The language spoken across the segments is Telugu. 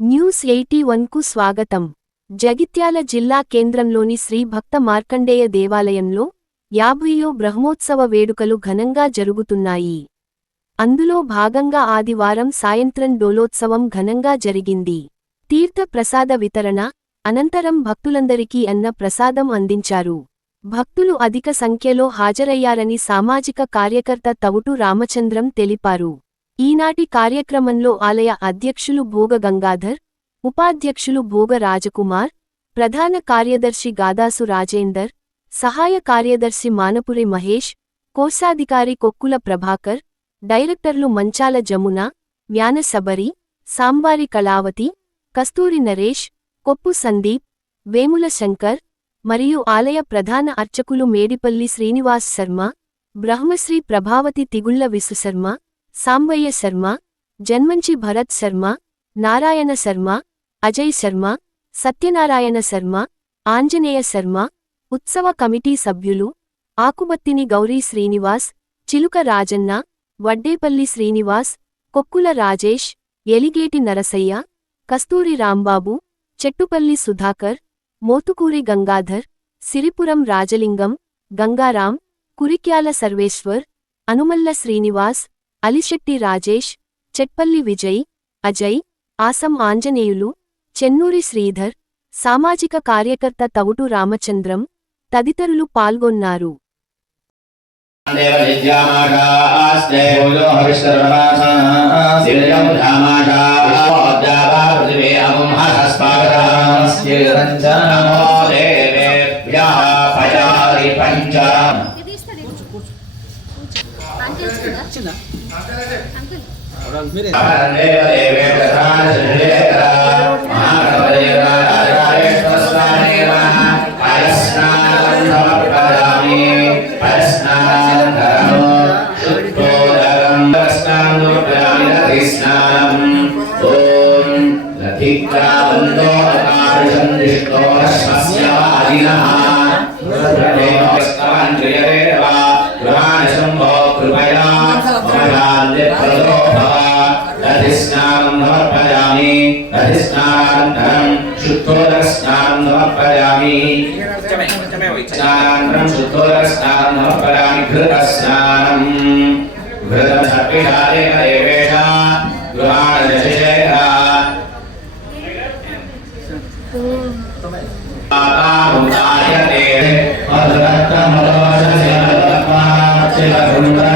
న్యూస్ ఎయిటీ వన్కు స్వాగతం. జగిత్యాల జిల్లా కేంద్రంలోని శ్రీ భక్త మార్కండేయ దేవాలయంలో యాభైయో బ్రహ్మోత్సవ వేడుకలు ఘనంగా జరుగుతున్నాయి. అందులో భాగంగా ఆదివారం సాయంత్రం డోలోత్సవం ఘనంగా జరిగింది. తీర్థ ప్రసాద వితరణ అనంతరం భక్తులందరికీ అన్న ప్రసాదం అందించారు. భక్తులు అధిక సంఖ్యలో హాజరయ్యారని సామాజిక కార్యకర్త తవుటు రామచంద్రం తెలిపారు. ఈనాటి కార్యక్రమంలో ఆలయ అధ్యక్షులు భోగ గంగాధర్ ఉపాధ్యక్షులు భోగ రాజకుమార్ ప్రధాన కార్యదర్శి గాదాసు రాజేందర్ సహాయ కార్యదర్శి మానపురి మహేష్ కోశాధికారి కొక్కుల ప్రభాకర్ డైరెక్టర్లు మంచాల జమున వ్యానసబరి సాంబారి కళావతి కస్తూరి నరేష్ కొప్పు సందీప్ వేముల శంకర్ మరియు ఆలయ ప్రధాన అర్చకులు మేడిపల్లి శ్రీనివాస్ శర్మ బ్రహ్మశ్రీ ప్రభావతి తిగుళ్ళ విసుశర్మ సాంబయ్య శర్మ జన్మంచి భరత్ శర్మ నారాయణ శర్మ అజయ్ శర్మ సత్యనారాయణ శర్మ ఆంజనేయ శర్మ ఉత్సవ కమిటీ సభ్యులు ఆకుబత్తిని గౌరీ శ్రీనివాస్ చిలుక రాజన్న వడ్డేపల్లి శ్రీనివాస్ కొక్కుల రాజేష్ ఎలిగేటి నరసయ్య కస్తూరి రాంబాబు చెట్టుపల్లి సుధాకర్ మోతుకూరి గంగాధర్ సిరిపురం రాజలింగం గంగారాం కురిక్యాల సర్వేశ్వర్ అనుమల్ల శ్రీనివాస్ అలిశెట్టి రాజేష్ చెట్పల్లి విజయ్ అజయ్ ఆసం ఆంజనేయులు చెన్నూరి శ్రీధర్ సామాజిక కార్యకర్త తవుటు రామచంద్రం తదితరులు పాల్గొన్నారు. దేవ దేవ దేవే ప్రధాన శ్రీలేఖర మహాగణపతిరాజారేశ్వరస్వామివ దధిస్నానం సమర్పయామి దధిస్నానంతరం శుద్ధోదరస్నానం సమర్పయామి స్నానానంతరం శుద్ధోదరస్నానం సమర్పయామి ఘృతస్నానం ఘృతం సర్పిషాదేవ దేవేష గృహాణ దశేఖ ఆతాముదాయతే పుష్పాన్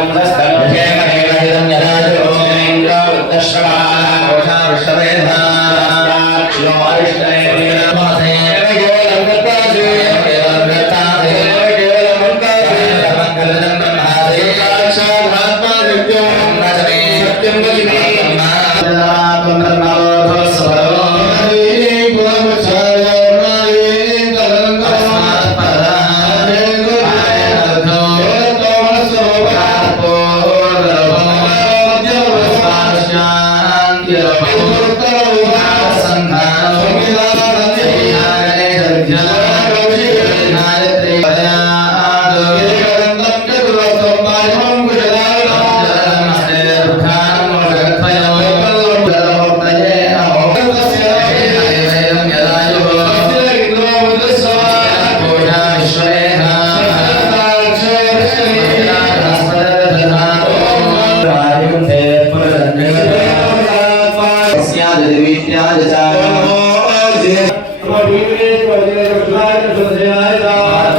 One less.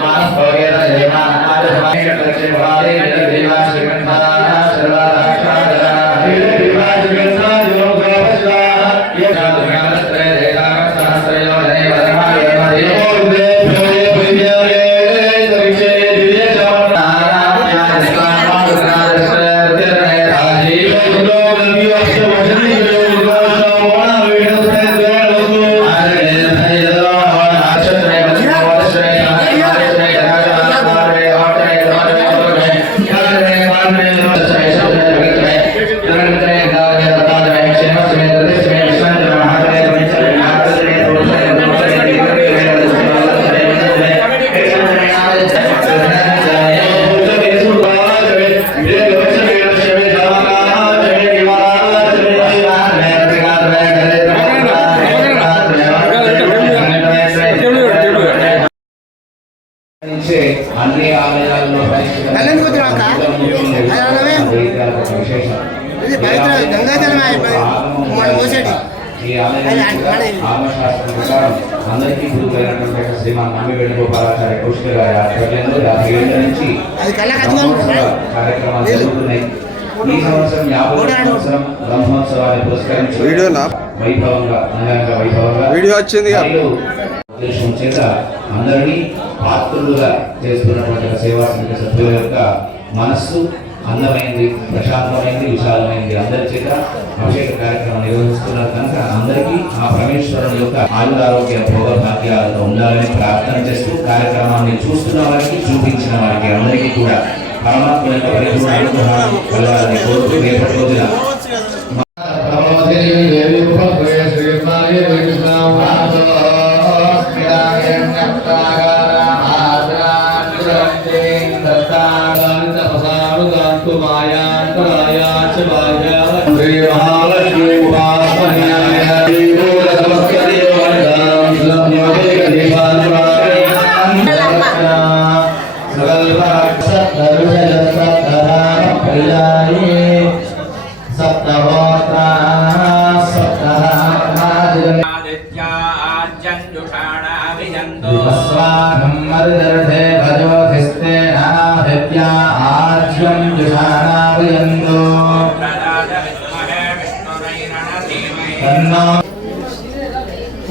महासौर्य देवा महासौर्य देवा महासौर्य देवा అన్ని ఆలయాల్లో కళ్యాణ్ కూతురు అక్క? అది అనవే? విశేషం ఇది పవిత్ర గంగాజలం అయిపోయి మన మోసేటి ఈ ఆలయం ఆగమశాస్త్రం ప్రకారం అందరికీ గురువులైనటువంటి యొక్క శ్రీమాన్ నమ్మి వేణుగోపాలాచార్య కౌశిక గారి ఆధ్వర్యంలో యాభై ఏళ్ళ నుంచి అది కళ్ళ కట్టుకోవాలి. బ్రహ్మోత్సవ కార్యక్రమాలు జరుగుతున్నాయి ఈ సంవత్సరం యాభై సంవత్సరం బ్రహ్మోత్సవాన్ని పురస్కరించి వీడియోనా? వైభవంగా అంగరంగ వైభవంగా వీడియో ఉద్దేశం చేత అందరినీ పాత్రులుగా చేస్తున్నటువంటి సేవా సమితి సభ్యుల యొక్క మనస్సు అందమైంది ప్రశాంతమైంది విశాలమైంది. అందరి చేత అభిషేక కార్యక్రమం నిర్వహిస్తున్నారు కనుక అందరికీ ఆ పరమేశ్వరుని యొక్క ఆయురారోగ్య భోగభాగ్యాలతో ఉండాలని ప్రార్థన చేస్తూ కార్యక్రమాన్ని చూస్తున్న వారికి చూపించిన వారికి అందరికీ కూడా పరమాత్మ యొక్క పరిపూర్ణ అనుగ్రహాన్ని కలగాలని కోరుతూ రేపటి రోజున సప్తహోత్రా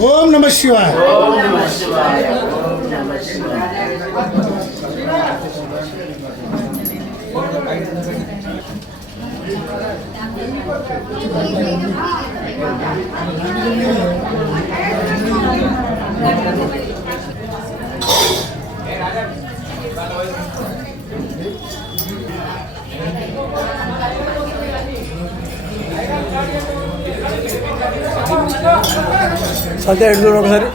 ओम नमः शिवाय Thank you. సత్య ఎటు ఒకసారి